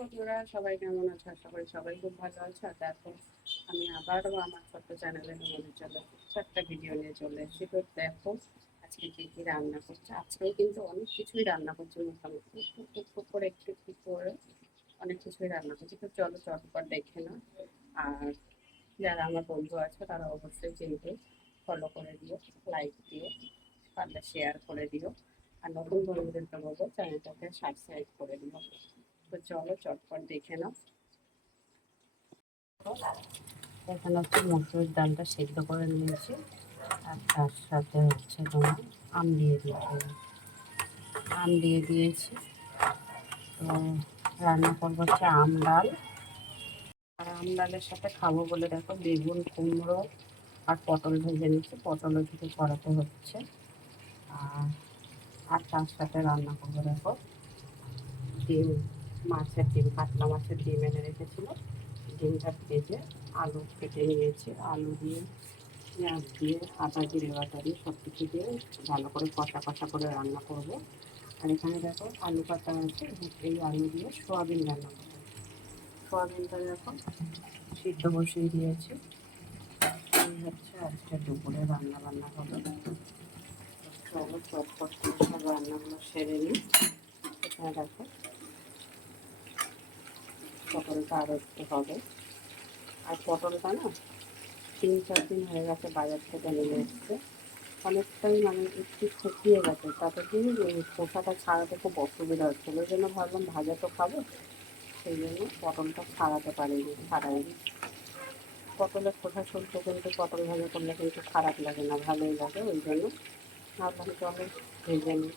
বন্ধুরা, সবাই কেমন আছো? আশা করি সবাই খুব ভালো আছো। আর দেখো, আমি আবারও আমার ছোট্ট চ্যানেলে তোমাদের জন্য একটা ভিডিও নিয়ে চলে এসেছি। তো দেখো আজকে কি কি রান্না করছে। আজকেও কিন্তু অনেক কিছুই রান্না করছে, মোটামুটি টুক টুক টুক করে একটু একটু করে অনেক কিছুই রান্না করছে। তো চলো চটপট দেখে নাও। আর যারা আমার বন্ধু আছে তারা অবশ্যই কিন্তু ফলো করে দিও, লাইক দিও, পারলে শেয়ার করে দিও। আর নতুন বন্ধুদেরকে বলবো চ্যানেলটাকে সাবস্ক্রাইব করে দিও। তো চলো চটপট দেখে নাও। এখানে হচ্ছে মসুর ডালটা সেদ্ধ করে নিয়েছি, আর তার সাথে হচ্ছে তোমার আম দিয়ে দিয়েছি। তো রান্না করবো হচ্ছে আম ডাল। আর আম ডালের সাথে খাবো বলে দেখো বেগুন, কুমড়ো আর পটল ভেজে নিচ্ছি। পটলও কিছু করাতে হচ্ছে। আর আর তার সাথে রান্না করবো দেখো ডিম, মাছের ডিম, কাতলা মাছের ডিম এনে রেখেছিল। ডিমটা ভেজে আলু কেটে নিয়েছি, আলু দিয়ে পেঁয়াজ দিয়ে আদা জিরে বাটা দিয়ে সব কিছু দিয়ে ভালো করে কষা কষা করে রান্না করব। আর এখানে দেখো আলু কাটা আছে, এই আলু দিয়ে সোয়াবিন রান্না করবো। সোয়াবিনটা দেখো সিদ্ধ বসিয়ে দিয়েছি। এই হচ্ছে আজকে দুপুরে রান্না বান্না হলো। চলো চটপট করে সব রান্নাগুলো সেরে নিই। এখানে দেখো পটলটা আরও একটু হবে। আর পটলটা না 3-4 দিন হয়ে গেছে বাজার থেকে নিয়ে এসছে, অনেকটাই মানে একটু শুকিয়ে গেছে। তাতে কি খোসাটা ছাড়াতে খুব অসুবিধা হচ্ছিল, ওই জন্য ভাবলাম ভাজা তো খাবো, সেই জন্য পটলটা ছাড়াইনি। পটলের খোসা শুনতে কিন্তু পটল ভাজা করলে কিন্তু খারাপ লাগে না, ভালোই লাগে। ওই জন্য ভাবলাম চলো ভেজে নিই।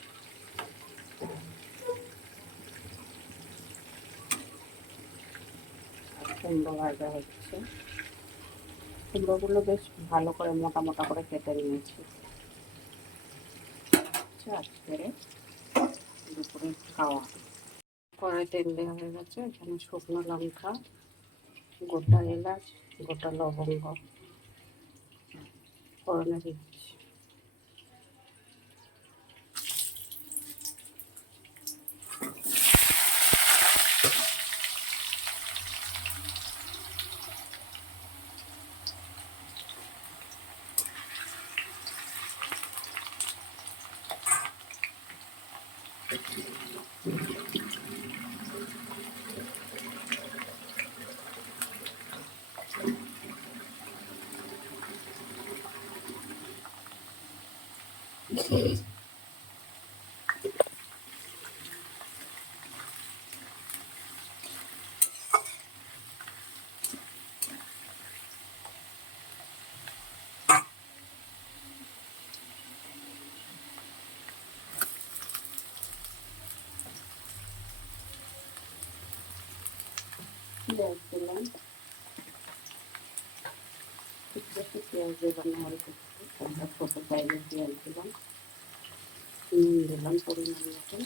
আর কুমড়ো ভাজা হচ্ছে, কুমড়োগুলো বেশ ভালো করে মোটা মোটা করে কেটে নিয়েছি। আজকে দুপুরের খাওয়া। কড়াই তেল দেওয়া হয়ে গেছে, এখানে শুকনো লঙ্কা, গোটা এলাচ, গোটা লবঙ্গ ফোড়নে দিচ্ছি। পেঁয়াজ দিলাম, একটু পেঁয়াজ দিলাম, অল্প একটা ছোটো সাইজের পেঁয়াজ দিলাম, নুন দিলাম পরিমাণ মতো।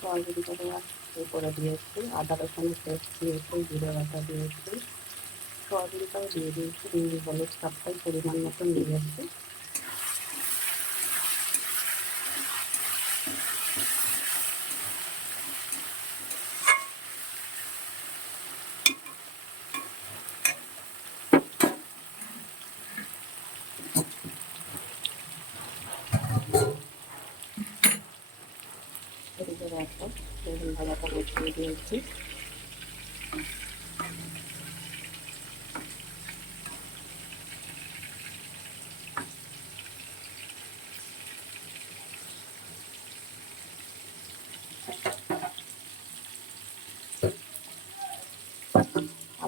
সয়াবিনটা দেওয়ার করে দিয়েছি, আদা রসুনের পেস্ট দিয়েছি, জিরে বাটা দিয়েছি, সয়াবিনটাও দিয়ে দিয়েছি, নুন হলুদ সবটাই পরিমাণ মতন দিয়েছি। এদিকে দেখো বেগুন ভাজাটা বসিয়ে দিয়েছি।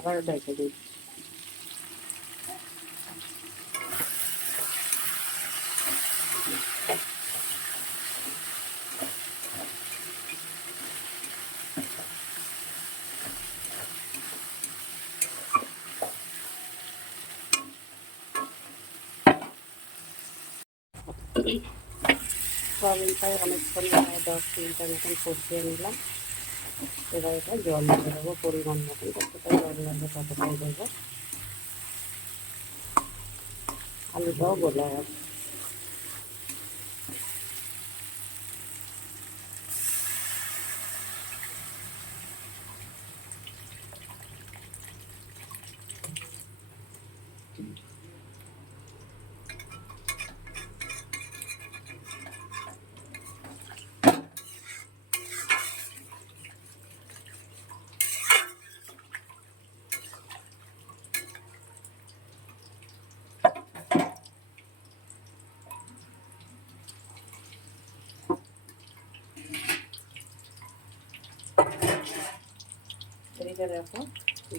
আবার ঢেকে দিই। সয়াবিনটায় অনেকক্ষণ 10 মিনিটের মতন কষিয়ে নিলাম। এবার এটা জল দিয়ে দেবো পরিমাণ মতন, যতটা জল লাগবে ততটাই দেবো। আলুটাও গলে আসবে। এদিকে দেখো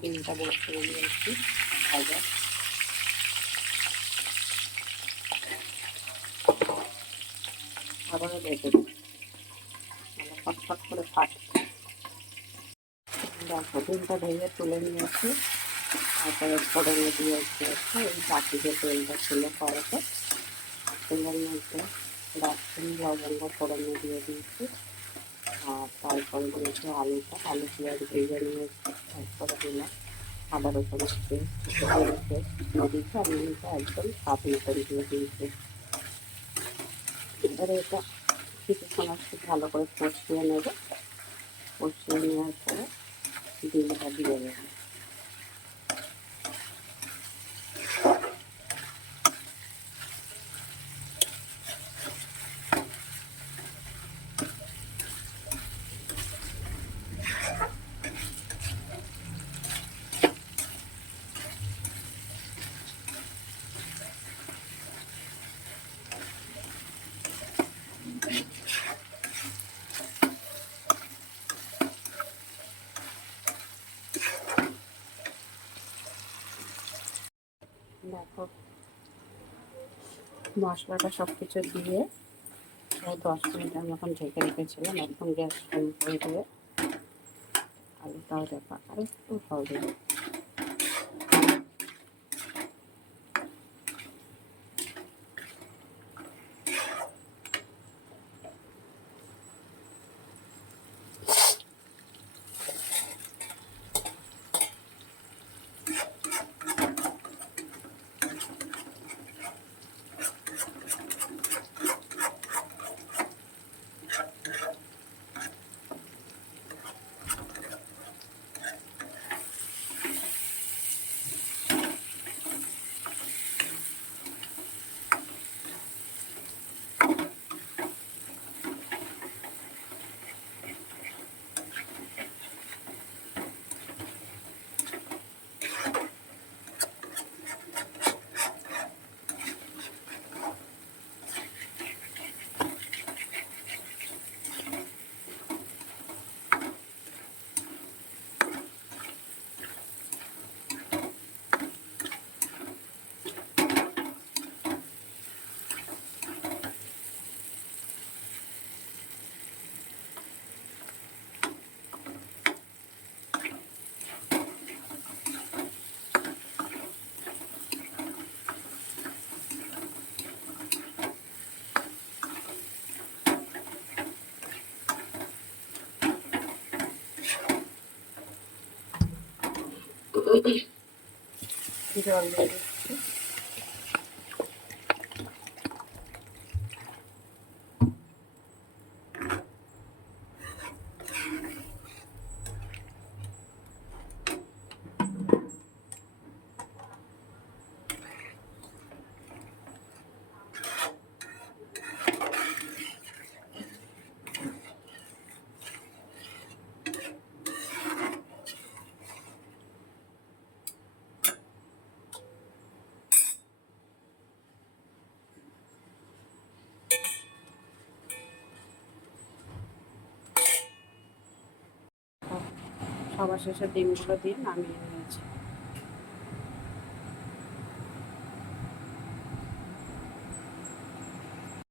ডিমটা বসিয়ে দিয়েছি ভাজা। আবারও ঢেকে দিই, ফটফট করে ফাটছে। দেখো ডিমটা ভেজে তুলে নিয়েছি। তারপরে ফোড়নে দিয়েছি হচ্ছে এই চাটনিতে তেলটা ছিল কড়াতে, তেলের মধ্যে দারচিনি লবঙ্গ ফোড়নে দিয়ে দিয়েছি। আর তারপরে দিয়েছি আলু পেঁয়াজ ভেজে নিয়েছি, তারপরে দিলাম আদা রসুনের পেস্ট দিয়ে দিয়েছি। আর নুনটা একদম স্বাদ মতন দিয়ে দিয়েছি। এবারে এটা কিছুক্ষণ একটু ভালো করে কষিয়ে নেবে। কষিয়ে নেওয়ার পরে ডিমটা দিয়ে দেবো। দেখো মশলাটা সব কিছু দিয়ে 10 মিনিটের মতন ঢেকে রেখেছিলাম, একদম গ্যাস কম করে দিয়ে। আলুটাও দেখো আর একটু হবে। জল দিয়ে দিচ্ছি। সবার শেষে ডিমগুলো দিয়ে নামিয়ে নিয়েছি।